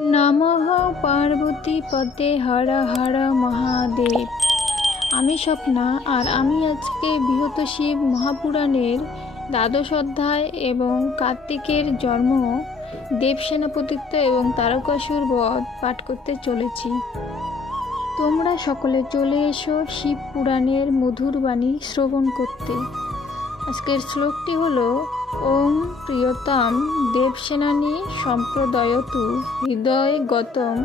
নমঃ পার্বতী পদে হর হর মহাদেব। আমি স্বপ্না আর আমি আজকে বৃহত শিব মহাপুরাণের দ্বাদশ অধ্যায় এবং কার্তিকের জন্ম দেবসেনাপতিত্ব এবং তারকাসুর বধ পাঠ করতে চলেছি। তোমরা সকলে চলে এসো শিব পুরাণের মধুর বাণী শ্রবণ করতে। আজকের শ্লোকটি হলো ওম প্রিয়তম দেবসেনানী সম্প্রদয়তু হৃদয় গতম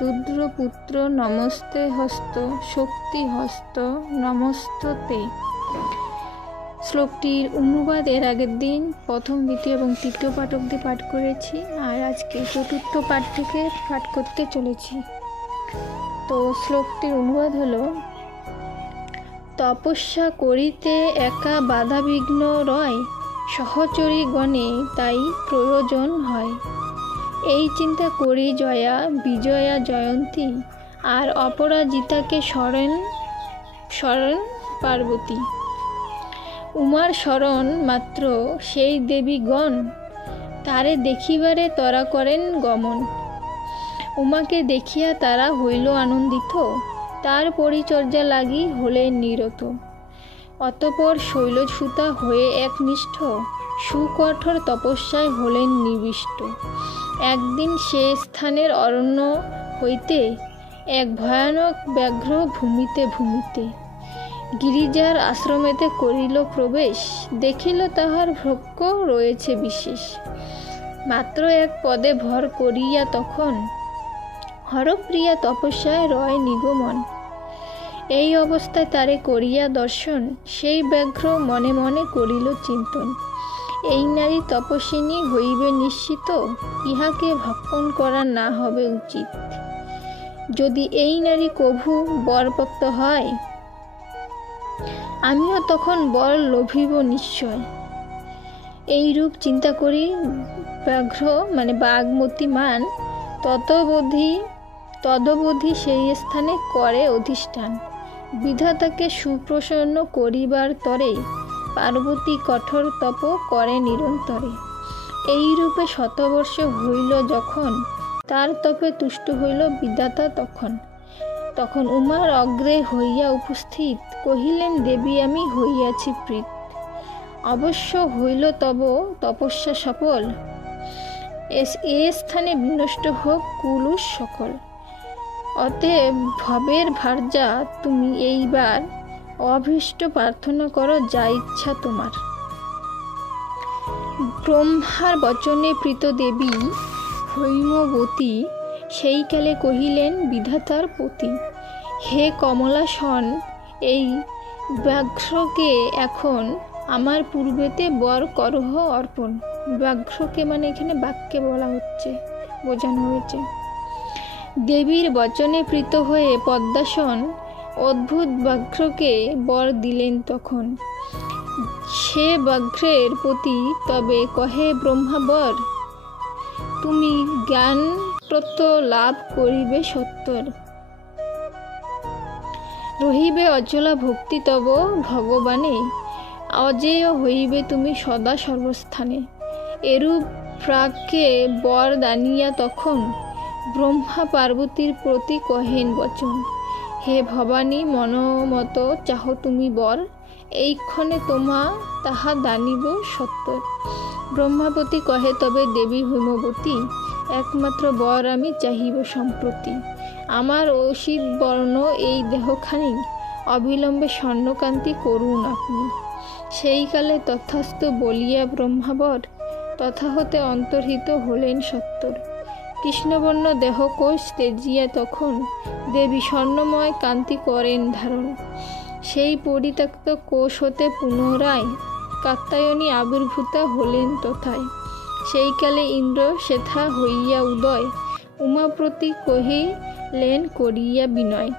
রুদ্রপুত্র নমস্তে হস্ত, শক্তি হস্ত, নমস্ততে। শ্লোকটির অনুবাদ এর আগের দিন প্রথম, দ্বিতীয় এবং তৃতীয় পাঠ অব্দি পাঠ করেছি আর আজকে চতুর্থ পাঠ থেকে পাঠ করতে চলেছি। তো শ্লোকটির অনুবাদ হলো, তপস্যা করিতে একা বাধাবিঘ্ন রয় সহচরী গণে তাই প্রয়োজন হয়। এই চিন্তা করি জয়া, বিজয়া জয়ন্তী, আর অপরাজিতাকে স্মরণ স্মরণ পার্বতী। উমার স্মরণ মাত্র সেই দেবীগণ, তারে দেখিবারে তরা করেন গমন। উমাকে দেখিয়া তারা হইল আনন্দিত, তার পরিচর্যা লাগি হলেন নিরত। অতপর শৈলসুতা হয়ে একনিষ্ঠ সুকঠোর তপস্যায় হলেন নিবিষ্ট। একদিন সে স্থানের অরণ্য হইতে এক ভয়ানক ব্যাঘ্র ভূমিতে ভূমিতে গিরিজার আশ্রমেতে করিল প্রবেশ। দেখিল তাহার ভক্ষ রয়েছে বিশেষ। মাত্র এক পদে ভর করিয়া তখন হরপ্রিয়া তপস্যায় রয় নিগমন। এই অবস্থায় তারে করিয়া দর্শন, সেই ব্যাঘ্র মনে মনে করিল চিন্তন, এই নারী তপস্বিনী হইবে নিশ্চিত? ইহাকে ভক্ষণ করা না হবে উচিত। যদি এই নারী কভু বরপ্রাপ্ত হয়, আমিও তখন বর লোভিব নিশ্চয়। এই রূপ চিন্তা করি, ব্যাঘ্র মানে বাঘমতিমান ততবধি তদবধি সেই স্থানে করে অধিষ্ঠান। বিধাতাকে সুপ্রসন্ন করিবার তরে পার্বতী কঠোর তপ করে নিরন্তরে। এই রূপে শতবর্ষ হইল যখন, তার তপে তুষ্ট হইল বিধাতা তখন। তখন উমার অগ্রে হইয়া উপস্থিত কহিলেন, দেবী, আমি হইয়াছি প্রীত। অবশ্য হইল তব তপস্যা সফল। এ স্থানে বিনষ্ট হোক কুলুষ সকল। অতএব ভবের ভার্যা, তুমি এইবার অভীষ্ট প্রার্থনা করো যা ইচ্ছা তোমার। ব্রহ্মার বচনে প্রীত দেবী হৈমবতী সেইকালে কহিলেন, বিধাতার পতি, হে কমলা কমলাসন, এই ব্যাঘ্রকে এখন আমার পূর্বেতে বর করহ অর্পণ। ব্যাঘ্রকে মানে এখানে বাক্যে বলা হচ্ছে, বোঝানো হয়েছে। দেবীর বচনে প্রীত হয়ে পদ্মাসন অদ্ভুত ব্যাঘ্রকে বর দিলেন তখন। সে ব্যাঘ্রের প্রতি তবে কহে ব্রহ্মাবর তুমি জ্ঞান তত্ত্ব লাভ করিবে সত্তর। রহিবে অচলা ভক্তি তব ভগবানে, অজেয় হইবে তুমি সদা সর্বস্থানে। এরূপ প্রাগকে বর দানিয়া তখন ব্রহ্মা পার্বতীর প্রতি কহেন বচন, হে ভবানী, মনমত চাহ তুমি বর, এইক্ষণে তোমা তাহা দানিব সত্তর ব্রহ্মাপতি কহে, তবে দেবী হৈমবতী, একমাত্র বর আমি চাহিব সম্প্রতি। আমার অসিত বর্ণ এই দেহখানি, অবিলম্বে স্বর্ণকান্তি করুন আপনি সেইকালে তথাস্থ বলিয়া ব্রহ্মাবর তথা হতে অন্তর্হিত হলেন সত্তর কৃষ্ণবর্ণ দেহকোষ তেজিয়া তখন দেবী স্বর্ণময় কান্তি করেন ধারণ। সেই পরিত্যক্ত কোষ হতে পুনরায় কাত্তায়নী আবির্ভূতা হলেন তথায়। সেইকালে ইন্দ্র সেথা হইয়া উদয়, উমাপ্রতি কহিলেন করিয়া বিনয়,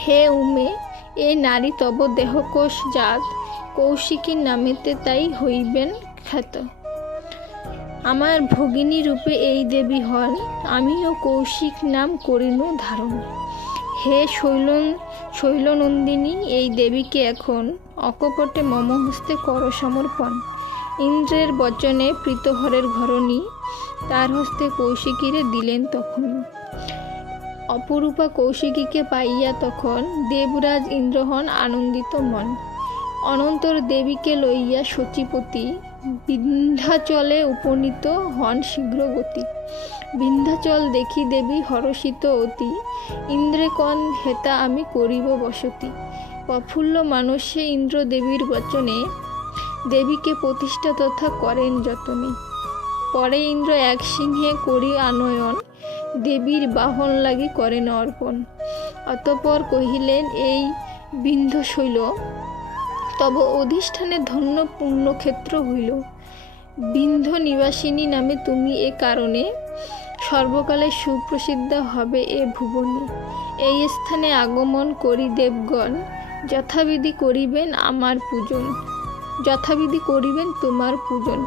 হে উমে, এ নারী তব দেহকোষ জাত, কৌশিকী নামেতে তাই হইবেন খ্যাত। আমার ভগিনী রূপে এই দেবী হন। আমিও কৌশিক নাম করিনু ধারণ। হে শৈলন, শৈলনন্দিনী, এই দেবীকে এখন অকপটে মম হস্তে কর সমর্পণ। ইন্দ্রের বচনে প্রীতহরের ঘরণী, তার হস্তে কৌশিকীরে দিলেন তখন। অপরূপা কৌশিকীকে পাইয়া তখন দেবরাজ ইন্দ্রহন আনন্দিত মন। অনন্তর দেবীকে লইয়া সচিপতি বিন্ধ্যাচলে উপনীত হন শীঘ্রগতি। বিন্ধ্যাচল দেখি দেবী হরষিত অতি। ইন্দ্রে কন হেতা আমি করিব বসতি। প্রফুল্ল মানসে ইন্দ্র দেবীর বচনে দেবীকে প্রতিষ্ঠা তথা করেন যতনে। পরে ইন্দ্র এক সিংহে করি আনয়ন, দেবীর বাহন লাগি করেন অর্পণ। অতপর কহিলেন, এই বিন্ধ্যশৈল তব অধিষ্ঠানে ধন্য পুণ্যক্ষেত্র হইল। বিন্ধ নিবাসিনী নামে তুমি এ কারণে সর্বকালে সুপ্রসিদ্ধ হবে এ ভুবনে। এই স্থানে আগমন করি দেবগণ। যথাবিধি করিবেন আমার পূজন। যথাবিধি করিবেন তোমার পূজন।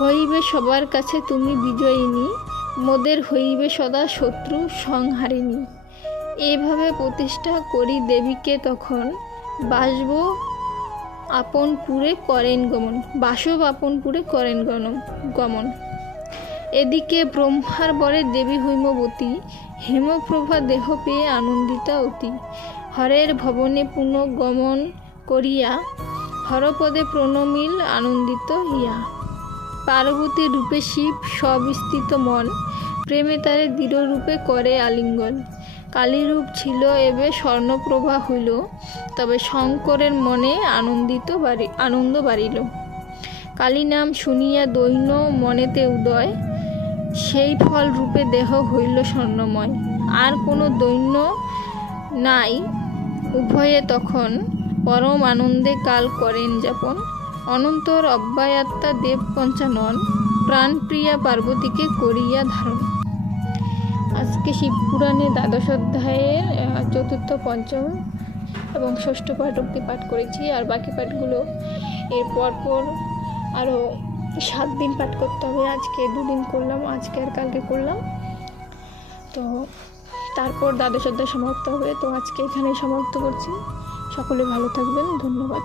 হইবে সবার কাছে তুমি বিজয়িনী। মোদের হইবে সদা শত্রু সংহারিণী। এভাবে প্রতিষ্ঠা করি দেবীকে তখন। বাসব আপনপুরে করেন গমন, বাসব আপনপুরে করেন গমন গমন। এদিকে ব্রহ্মার বরে দেবী হৈমবতী হেমপ্রভা দেহ পেয়ে আনন্দিতা অতি। হরের ভবনে পুনঃ গমন করিয়া হরপদে প্রণমিল আনন্দিত হিয়া পার্বতী রূপে শিব সবিস্তৃত মন প্রেমে তারে দৃঢ় রূপে করে আলিঙ্গন। কালীরূপ ছিল, এবে স্বর্ণপ্রভা হইল। তবে শঙ্করের মনে আনন্দিত বাড়ি, আনন্দ বাড়িল। কালী নাম শুনিয়া দৈন্য মনেতে উদয়। সেই ফল রূপে দেহ হইল স্বর্ণময়। আর কোনো দৈন্য নাই। উভয়ে তখন পরম আনন্দে কাল করেন যাপন। অনন্তর অব্যায়াত্মা দেব পঞ্চানন প্রাণপ্রিয়া পার্বতীকে করিয়া ধারণ। আজকে শিবপুরাণে দ্বাদশ অধ্যায়ের চতুর্থ, পঞ্চম এবং ষষ্ঠ পাঠ অব্দি পাঠ করেছি। আর বাকি পাঠগুলো এর পরপর আরও সাত দিন পাঠ করতে হবে। আজকে দুদিন করলাম, আজকে আর কালকে করলাম। তো তারপর দ্বাদশ অধ্যায় সমাপ্ত হবে। তো আজকে এখানেই সমাপ্ত করছি। সকলে ভালো থাকবেন। ধন্যবাদ।